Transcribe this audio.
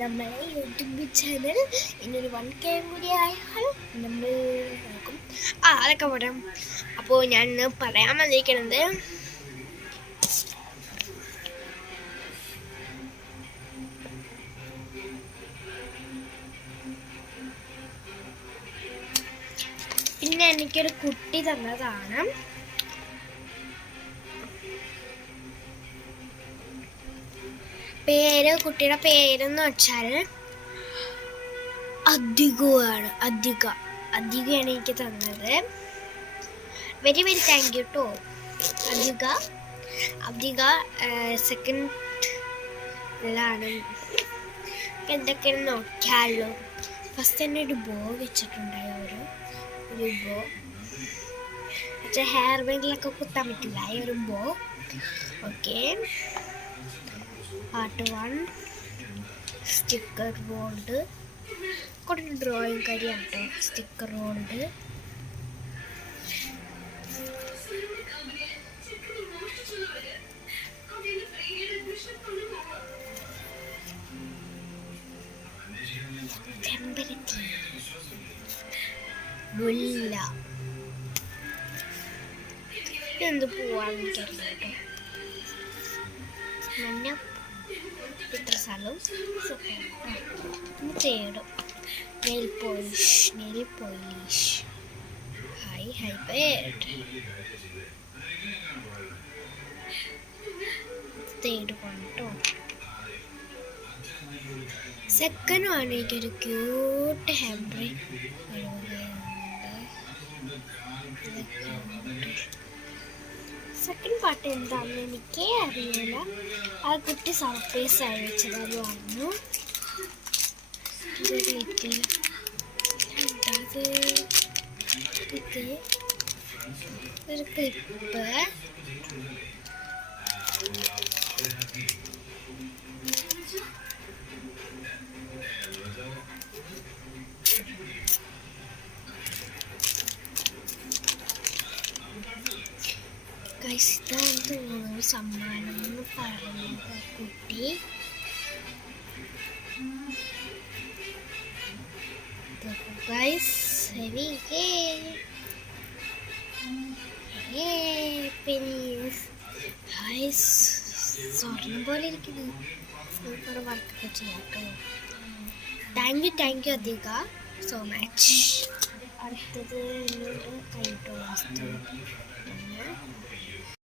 നമ്മളെ YouTube channel ഇന്നൊരു 1K കൂടി ആയാൽ നമ്മൾ നോക്കും. അതൊക്കെ പറയാം. അപ്പോൾ ഞാൻ ഇന്ന് പറയാൻ വന്നിരിക്കുന്നത് പിന്നെ എനിക്കൊരു കുട്ടി തന്നതാണ്. കുട്ടിയുടെ പേരെന്ന് വെച്ചാൽ അധികമാണ്. അധികയാണ് എനിക്ക് തന്നത്. വെരി വെരി താങ്ക് യു കേട്ടോ അധിക. സെക്കൻഡിലാണ് എന്തൊക്കെയാണ് നോക്കിയാലോ. ഫസ്റ്റ് തന്നെ ഒരു ബോ വെച്ചിട്ടുണ്ടായി. ഒരു ബോ ഹെയർ ബാൻഡിലൊക്കെ കുത്താൻ പറ്റില്ല. ഒരു bow. Okay, part 1 sticker rolled. കുറച്ച് ഡ്രോയിങ് കാര്യമാണ് കേട്ടോ. സ്റ്റിക്കർ റോൾഡ്, ചെമ്പരത്തി, മുല്ല. എന്ത് പോവാന്ന് എനിക്കറിയില്ല കേട്ടോ. മഞ്ഞ ഇത്ര സ്ഥലവും തേടും. Nail polish. ഹൈ ബേഡ് തേട് കൊണ്ടോ. സെക്കൻഡ് ആണ് എനിക്കൊരു ക്യൂട്ട് ഹാമ്പറി. സെക്കൻഡ് പാർട്ട് എന്താണെന്ന് എനിക്കേ അറിയില്ല. ആ കുട്ടി സർപ്രൈസ് ആയി വെച്ചതെന്ന് പറഞ്ഞു. ഒരു ക്ലിപ്പ്, ഇതാണ് തോന്നുന്നു സമ്മാനം എന്ന് പറയുന്ന കുട്ടി. സ്വർണം പോലെ ഇരിക്കുന്നു. കുറെ വർക്കൊക്കെ ചെയ്യാം കേട്ടോ. താങ്ക് യു അധിക സോ മച്ച്. അടുത്തത് എന്നോട് കൈട്ടോ.